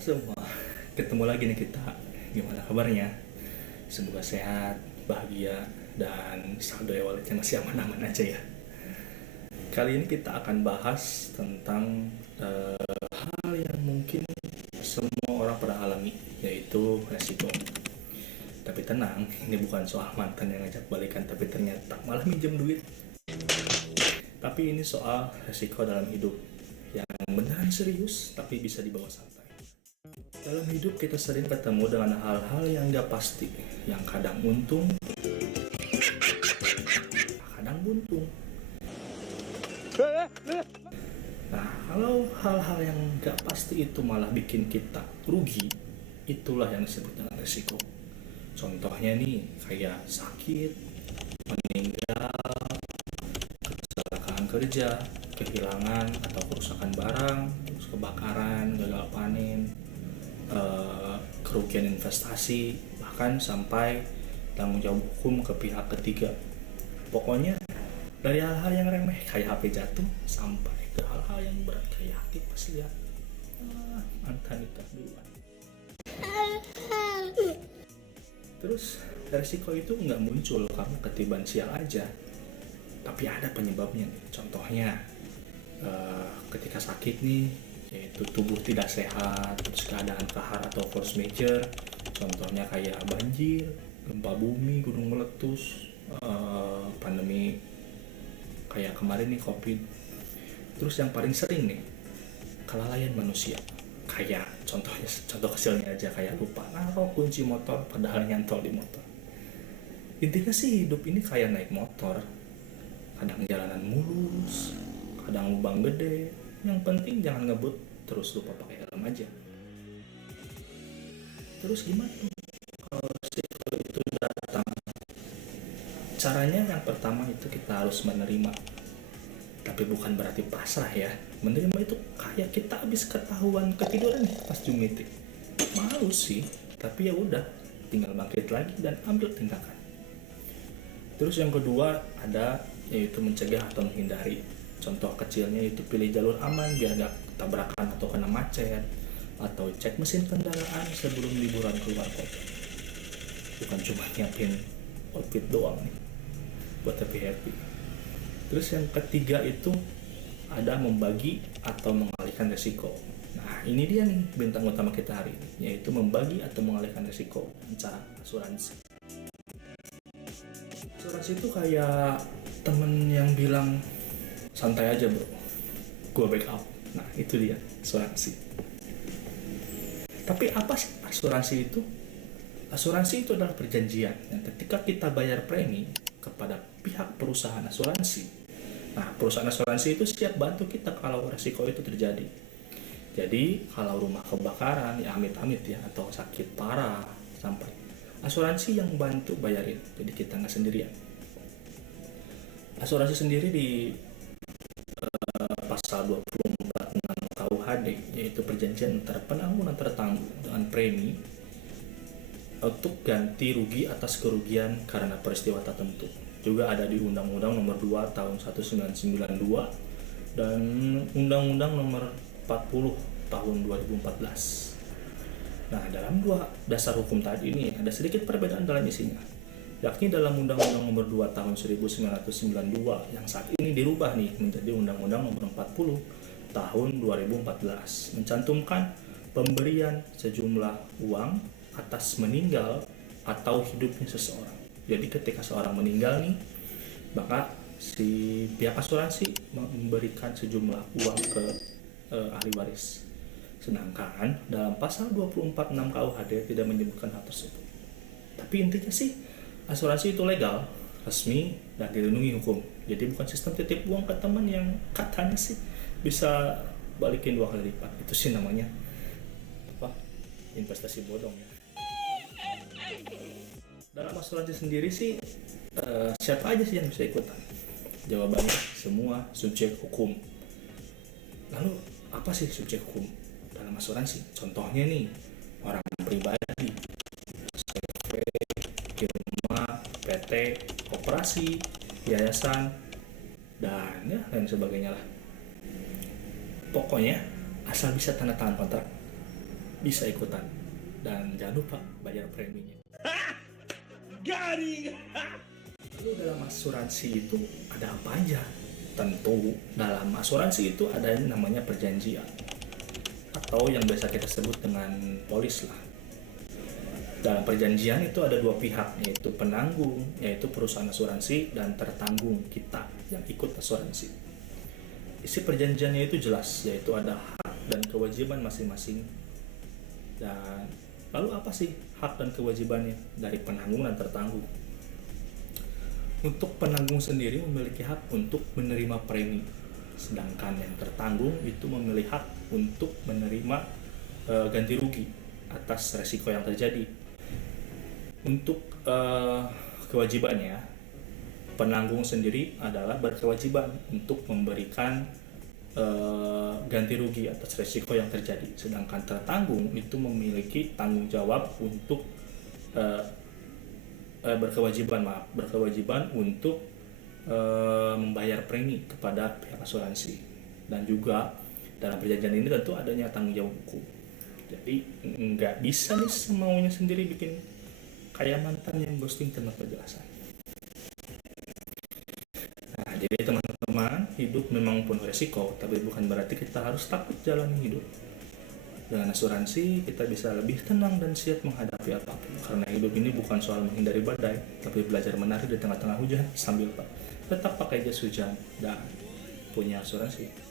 semua, ketemu lagi nih kita. Gimana kabarnya? Semoga sehat, bahagia, dan saldo e-walletnya masih aman-aman aja ya. Kali ini kita akan bahas tentang hal yang mungkin semua orang pernah alami, yaitu resiko. Tapi tenang, ini bukan soal mantan yang ngajak balikan tapi ternyata malah minjem duit. Tapi ini soal resiko dalam hidup yang beneran serius tapi bisa dibawa santai. Dalam hidup kita sering ketemu dengan hal-hal yang gak pasti, yang kadang untung, kadang buntung. Nah, kalau hal-hal yang gak pasti itu malah bikin kita rugi, itulah yang disebut dengan resiko. Contohnya nih, kayak sakit, meninggal, kecelakaan kerja, kehilangan atau kerusakan barang, terus kebakaran, gagal panen, kerugian investasi, bahkan sampai tanggung jawab hukum ke pihak ketiga. Pokoknya dari hal-hal yang remeh kayak HP jatuh sampai ke hal-hal yang berat kayak hati pas lihat mantan nikah duluan. Terus resiko itu nggak muncul karena ketiban sial aja, tapi ada penyebabnya nih. Contohnya ketika sakit nih, yaitu tubuh tidak sehat, terus keadaan kahar atau force major, contohnya kayak banjir, gempa bumi, gunung meletus, pandemi kayak kemarin nih COVID. Terus yang paling sering nih, kelalaian manusia. Kayak contoh kecilnya aja, kayak lupa naruh kunci motor padahal nyantol di motor. Intinya sih hidup ini kayak naik motor, kadang jalanan mulus, kadang lubang gede. Yang penting jangan ngebut, terus lupa pakai helm aja. Terus gimana kalau resiko itu datang? Caranya yang pertama itu kita harus menerima, tapi bukan berarti pasrah ya. Menerima itu kayak kita habis ketahuan ketiduran pas Zoom meeting. Malu sih, tapi ya udah, tinggal bangkit lagi dan ambil tindakan. Terus yang kedua ada, yaitu mencegah atau menghindari. Contoh kecilnya itu pilih jalur aman biar gak tabrakan atau kena macet, atau cek mesin kendaraan sebelum liburan keluar kota. Bukan cuma nyiapin outfit doang nih buat happy. Terus yang ketiga itu ada membagi atau mengalihkan resiko. Nah, ini dia nih bintang utama kita hari ini, yaitu membagi atau mengalihkan resiko dengan cara asuransi. Asuransi itu kayak temen yang bilang, santai aja bro, gue backup. Nah, itu dia asuransi. Tapi apa sih asuransi itu? Asuransi itu adalah perjanjian yang ketika kita bayar premi kepada pihak perusahaan asuransi, nah perusahaan asuransi itu siap bantu kita kalau resiko itu terjadi. Jadi kalau rumah kebakaran, ya amit-amit ya, atau sakit parah sampai, asuransi yang bantu bayarin, jadi kita nggak sendirian. Asuransi sendiri di pasal 24 KUHD, yaitu perjanjian antara penanggung dan tertanggung dengan premi untuk ganti rugi atas kerugian karena peristiwa tertentu. Juga ada di Undang-Undang Nomor 2 Tahun 1992 dan Undang-Undang Nomor 40 Tahun 2014. Nah, dalam dua dasar hukum tadi ini ada sedikit perbedaan dalam isinya, yakni dalam Undang-Undang Nomor 2 Tahun 1992 yang saat ini dirubah nih menjadi Undang-Undang Nomor 40 Tahun 2014, mencantumkan pemberian sejumlah uang atas meninggal atau hidupnya seseorang. Jadi ketika seorang meninggal nih, maka si pihak asuransi memberikan sejumlah uang ke ahli waris. Sedangkan dalam pasal 24.6 KUHD tidak menyebutkan hal tersebut. Tapi intinya sih asuransi itu legal, resmi, dan dilindungi hukum. Jadi bukan sistem titip uang ke teman yang katanya sih bisa balikin 2 kali lipat. Itu sih namanya investasi bodong ya. Dalam asuransi sendiri sih siapa aja sih yang bisa ikutan? Jawabannya semua subjek hukum. Lalu apa sih subjek hukum dalam asuransi? Contohnya nih, orang pribadi, CV, firma, PT, koperasi, yayasan, dan ya lain sebagainya lah. Pokoknya asal bisa tanda tangan kontrak, bisa ikutan. Dan jangan lupa bayar preminya. Garing. Lalu dalam asuransi itu ada apa aja? Tentu dalam asuransi itu ada yang namanya perjanjian, atau yang biasa kita sebut dengan polis lah. Dalam perjanjian itu ada dua pihak, yaitu penanggung, yaitu perusahaan asuransi, dan tertanggung, kita yang ikut asuransi. Isi perjanjiannya itu jelas, yaitu ada hak dan kewajiban masing-masing. Dan lalu apa sih hak dan kewajibannya dari penanggung dan tertanggung? Untuk penanggung sendiri memiliki hak untuk menerima premi, sedangkan yang tertanggung itu memiliki hak untuk menerima ganti rugi atas resiko yang terjadi. Untuk kewajibannya, penanggung sendiri adalah berkewajiban untuk memberikan ganti rugi atas resiko yang terjadi, sedangkan tertanggung itu memiliki tanggung jawab untuk berkewajiban untuk membayar premi kepada pihak asuransi. Dan juga dalam perjanjian ini tentu adanya tanggung jawab hukum. Jadi nggak bisa nih semaunya sendiri bikin kayak mantan yang ghosting tanpa penjelasan. Nah, jadi teman-teman, hidup memang penuh resiko, tapi bukan berarti kita harus takut jalani hidup. Dengan asuransi, kita bisa lebih tenang dan siap menghadapi apapun. Karena hidup ini bukan soal menghindari badai, tapi belajar menari di tengah-tengah hujan sambil tetap pakai jas hujan dan punya asuransi.